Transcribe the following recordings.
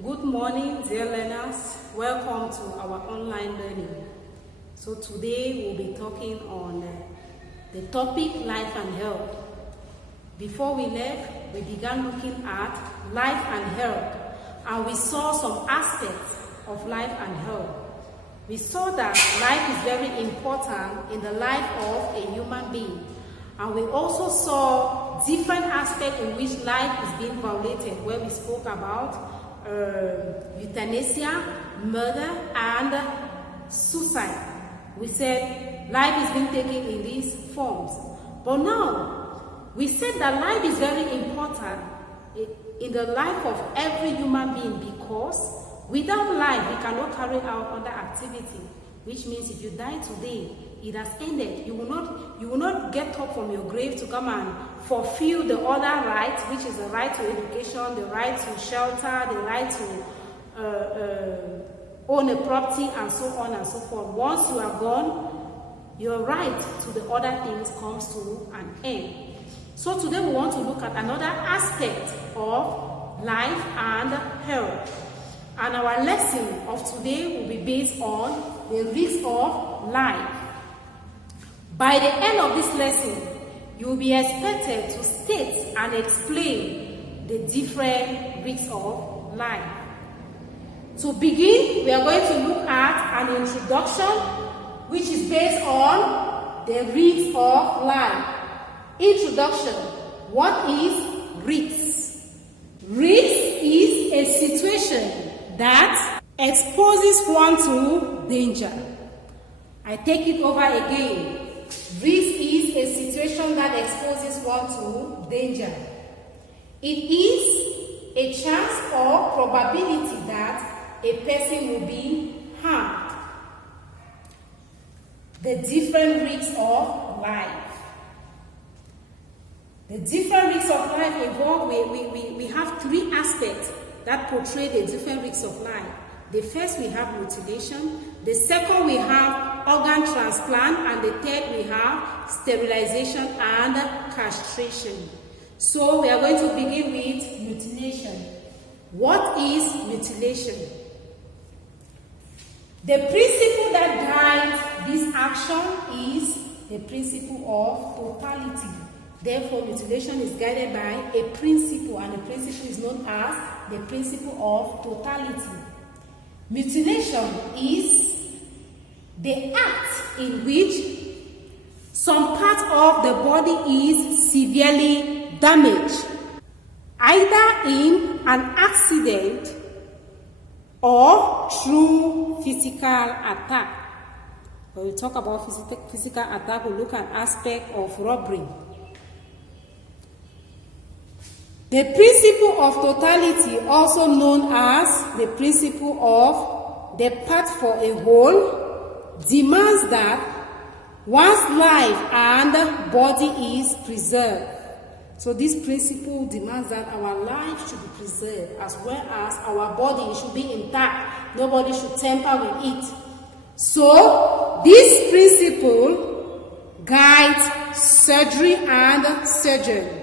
Good morning, dear learners. Welcome to our online learning. So today we'll be talking on the topic life and health. Before we left, we began looking at life and health, and we saw some aspects of life and health. We saw that life is very important in the life of a human being, and we also saw different aspects in which life is being violated, where we spoke about euthanasia, murder, and suicide. We said life is being taken in these forms. But now, we said that life is very important in the life of every human being, because without life, we cannot carry out other activity. Which means if you die today, it has ended. You will not get up from your grave to come and fulfill the other rights, which is the right to education, the right to shelter, the right to own a property, and so on and so forth. Once you are gone, your right to the other things comes to an end. So today we want to look at another aspect of life and health. And our lesson of today will be based on the risk of life. By the end of this lesson, you will be expected to state and explain the different risks of life. To begin, we are going to look at an introduction which is based on the risks of life. Introduction. What is risk? Risk is a situation that exposes one to danger. I take it over again. Risk is a situation that exposes one to danger. It is a chance or probability that a person will be harmed. The different risks of life. The different risks of life involve, we have three aspects that portray the different risks of life. The first, we have mutilation. The second, we have organ transplant. And the third, we have sterilization and castration. So we are going to begin with mutilation. What is mutilation? The principle that guides this action is the principle of totality. Therefore, mutilation is guided by a principle, and the principle is known as the principle of totality. Mutilation is the act in which some part of the body is severely damaged, either in an accident or through physical attack. When we talk about physical attack, we look at aspect of robbery. The principle of totality, also known as the principle of the part for a whole, demands that one's life and body is preserved. So this principle demands that our life should be preserved, as well as our body should be intact. Nobody should tamper with it. So this principle guides surgery and surgeon.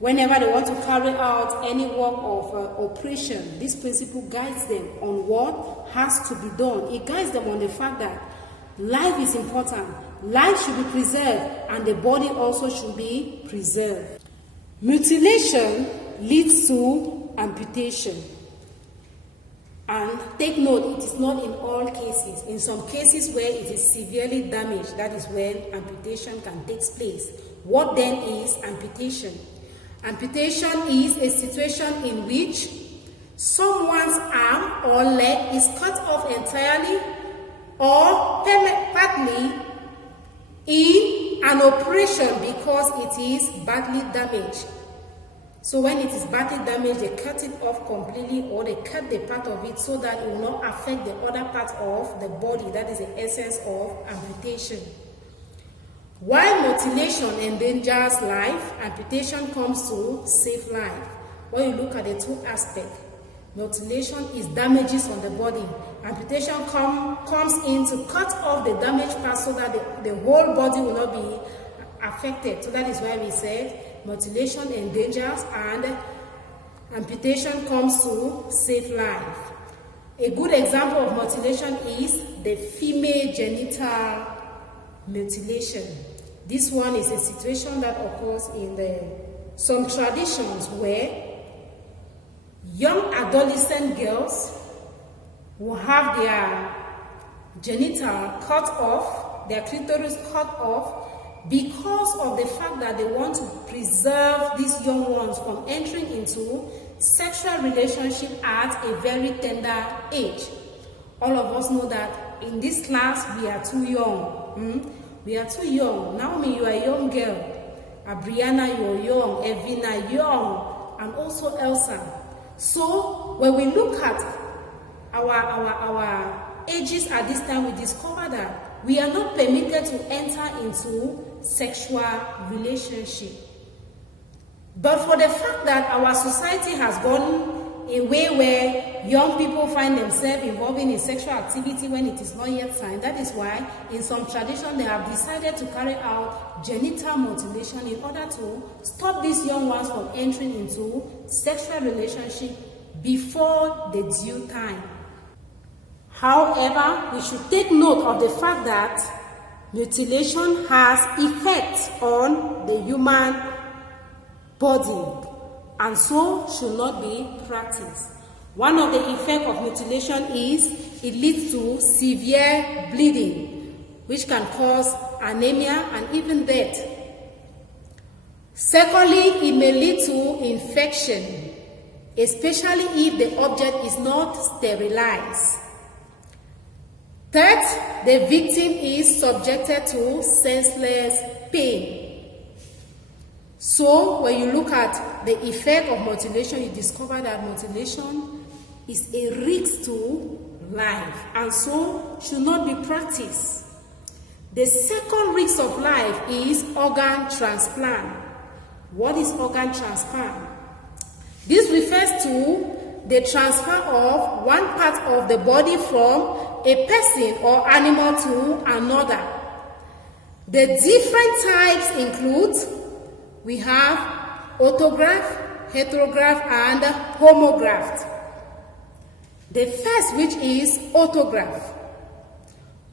Whenever they want to carry out any work of operation, this principle guides them on what has to be done. It guides them on the fact that life is important, life should be preserved, and the body also should be preserved. Mutilation leads to amputation. And take note, it is not in all cases. In some cases where it is severely damaged, that is when amputation can take place. What then is amputation? Amputation is a situation in which someone's arm or leg is cut off entirely or partly in an operation because it is badly damaged. So when it is badly damaged, they cut it off completely, or they cut the part of it so that it will not affect the other part of the body. That is the essence of amputation. While mutilation endangers life, amputation comes to save life. When you look at the two aspects, mutilation is damages on the body. Amputation comes in to cut off the damaged part so that the whole body will not be affected. So that is why we said mutilation endangers and Amputation comes to save life. A good example of mutilation is the female genital mutilation. This one is a situation that occurs in some traditions where young adolescent girls will have their genital cut off, their clitoris cut off, because of the fact that they want to preserve these young ones from entering into sexual relationship at a very tender age. All of us know that in this class we are too young. We are too young. Naomi, you are a young girl. Abriana, you are young. Evina, young. And also Elsa. So when we look at our ages at this time, we discover that we are not permitted to enter into sexual relationship. But for the fact that our society has gone a way where young people find themselves involving in sexual activity when it is not yet signed, that is why in some traditions they have decided to carry out genital mutilation in order to stop these young ones from entering into sexual relationship before the due time. However, we should take note of the fact that mutilation has effects on the human body and so should not be practiced. One of the effects of mutilation is it leads to severe bleeding, which can cause anemia and even death. Secondly, it may lead to infection, especially if the object is not sterilized. Third, the victim is subjected to senseless pain. So, when you look at the effect of mutilation, you discover that mutilation is a risk to life and so should not be practiced. The second risk of life is organ transplant. What is organ transplant? This refers to the transfer of one part of the body from a person or animal to another. The different types include, we have autograft, heterograft, and homograft. The first, which is autograft.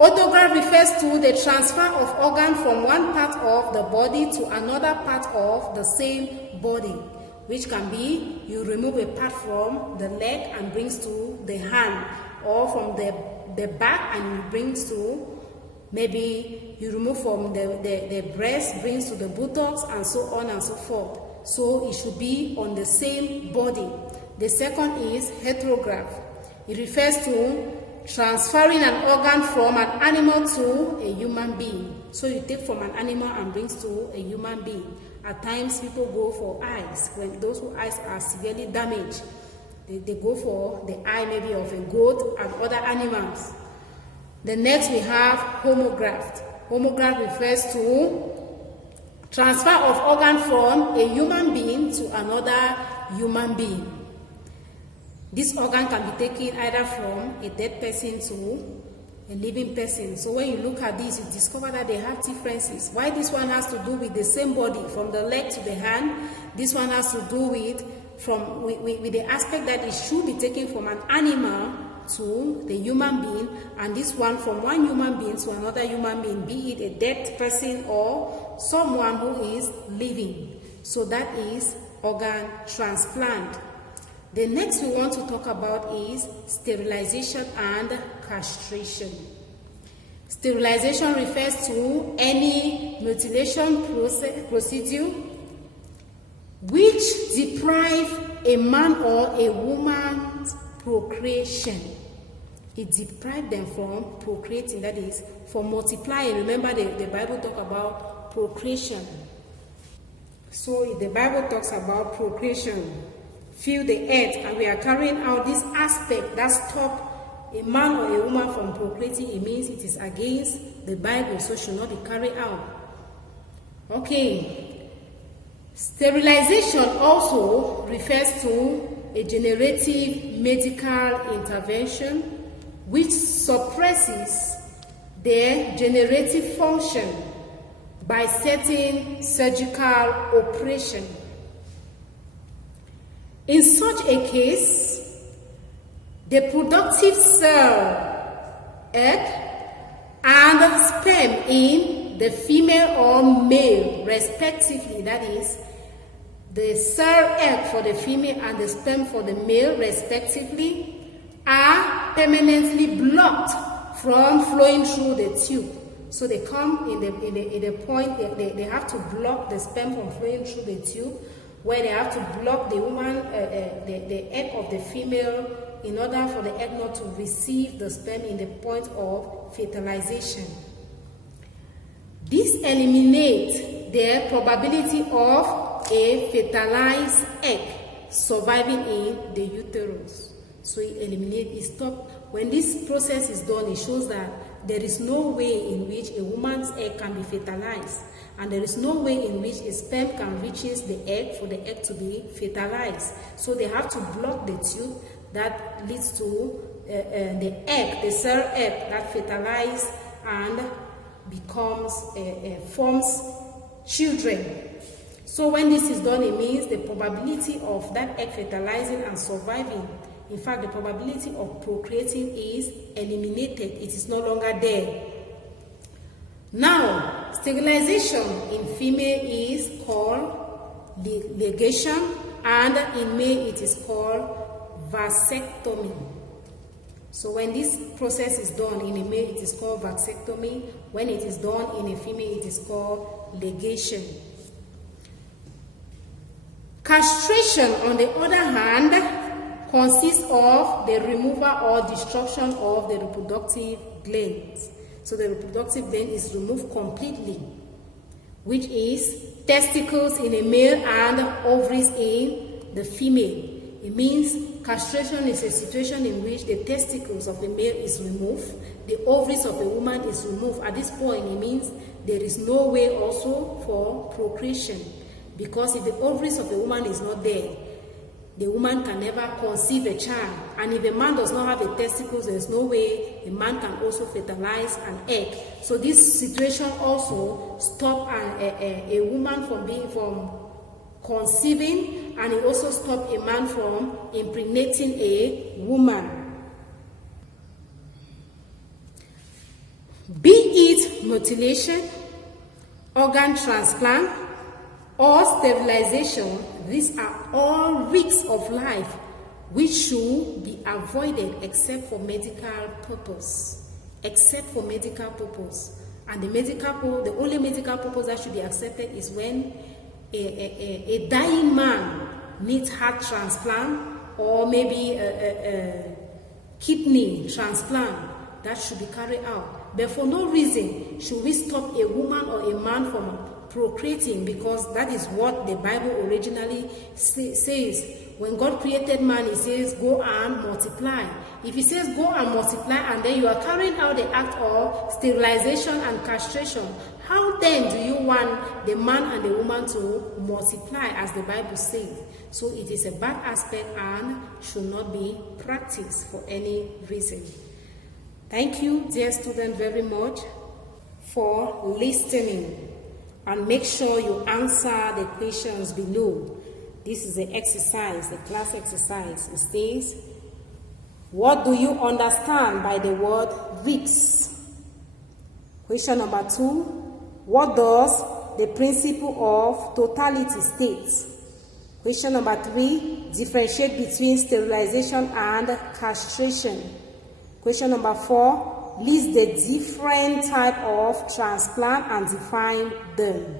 Autograft refers to the transfer of organ from one part of the body to another part of the same body, which can be you remove a part from the leg and brings to the hand, or from the back and you brings to, maybe you remove from the breast, brings to the buttocks, and so on and so forth. So it should be on the same body. The second is heterograft. It refers to transferring an organ from an animal to a human being. So you take from an animal and brings to a human being. At times people go for eyes. When those whose eyes are severely damaged, they go for the eye maybe of a goat and other animals. The next we have homograft. Homograft refers to transfer of organ from a human being to another human being. This organ can be taken either from a dead person to a living person. So when you look at this, you discover that they have differences. Why this one has to do with the same body, from the leg to the hand. This one has to do with the aspect that it should be taken from an animal to the human being, and this one from one human being to another human being, be it a dead person or someone who is living. So that is organ transplant. The next we want to talk about is sterilization and castration. Sterilization refers to any mutilation procedure which deprive a man or a woman's procreation. It deprives them from procreating, that is, from multiplying. Remember the Bible talks about procreation. So if the Bible talks about procreation, fill the earth, and we are carrying out this aspect that stop a man or a woman from procreating, it means it is against the Bible, so it should not be carried out. Okay. Sterilization also refers to a generative medical intervention which suppresses their generative function by certain surgical operation. In such a case, the productive cell, egg, and sperm in the female or male respectively, that is, the cell egg for the female and the sperm for the male respectively, are permanently blocked from flowing through the tube. So they come in the point, they have to block the sperm from flowing through the tube, where they have to block the woman, the egg of the female, in order for the egg not to receive the sperm in the point of fertilization. This eliminates the probability of a fertilized egg surviving in the uterus. So it eliminates, it stops. When this process is done, it shows that there is no way in which a woman's egg can be fertilized, and there is no way in which a sperm can reach the egg for the egg to be fertilized. So they have to block the tube that leads to the egg, the cell egg that fertilizes and becomes forms children. So when this is done, it means the probability of that egg fertilizing and surviving, in fact the probability of procreating, is eliminated. It is no longer there. Now, sterilization in female is called ligation, and in male it is called vasectomy. So when this process is done in a male, it is called vasectomy. When it is done in a female, it is called ligation. Castration, on the other hand, consists of the removal or destruction of the reproductive glands. So the reproductive gland is removed completely, which is testicles in a male and ovaries in the female. It means castration is a situation in which the testicles of a male is removed, the ovaries of a woman is removed. At this point, it means there is no way also for procreation, because if the ovaries of a woman is not there, the woman can never conceive a child. And if a man does not have a testicles, there is no way a man can also fertilize an egg. So this situation also stops a woman from conceiving, and it also stops a man from impregnating a woman. Be it mutilation, organ transplant, or sterilization, these are all risks of life which should be avoided except for medical purpose. Except for medical purpose. And the only medical purpose that should be accepted is when a dying man needs heart transplant, or maybe a kidney transplant. That should be carried out. But for no reason should we stop a woman or a man from procreating, because that is what the Bible originally says. When God created man, he says, go and multiply. If he says go and multiply, and then you are carrying out the act of sterilization and castration, how then do you want the man and the woman to multiply, as the Bible says? So it is a bad aspect and should not be practiced for any reason. Thank you, dear student, very much for listening. And make sure you answer the questions below. This is the exercise, the class exercise. It says, what do you understand by the word risks? Question number 2, what does the principle of totality state? Question number 3, differentiate between sterilization and castration. Question number 4, list the different type of transplant and define them.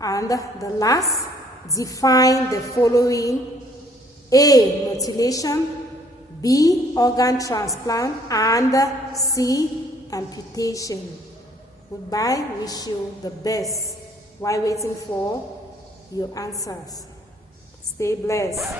And the last, define the following: A, mutilation, B, organ transplant, and C, amputation. Goodbye. Wish you the best while waiting for your answers. Stay blessed.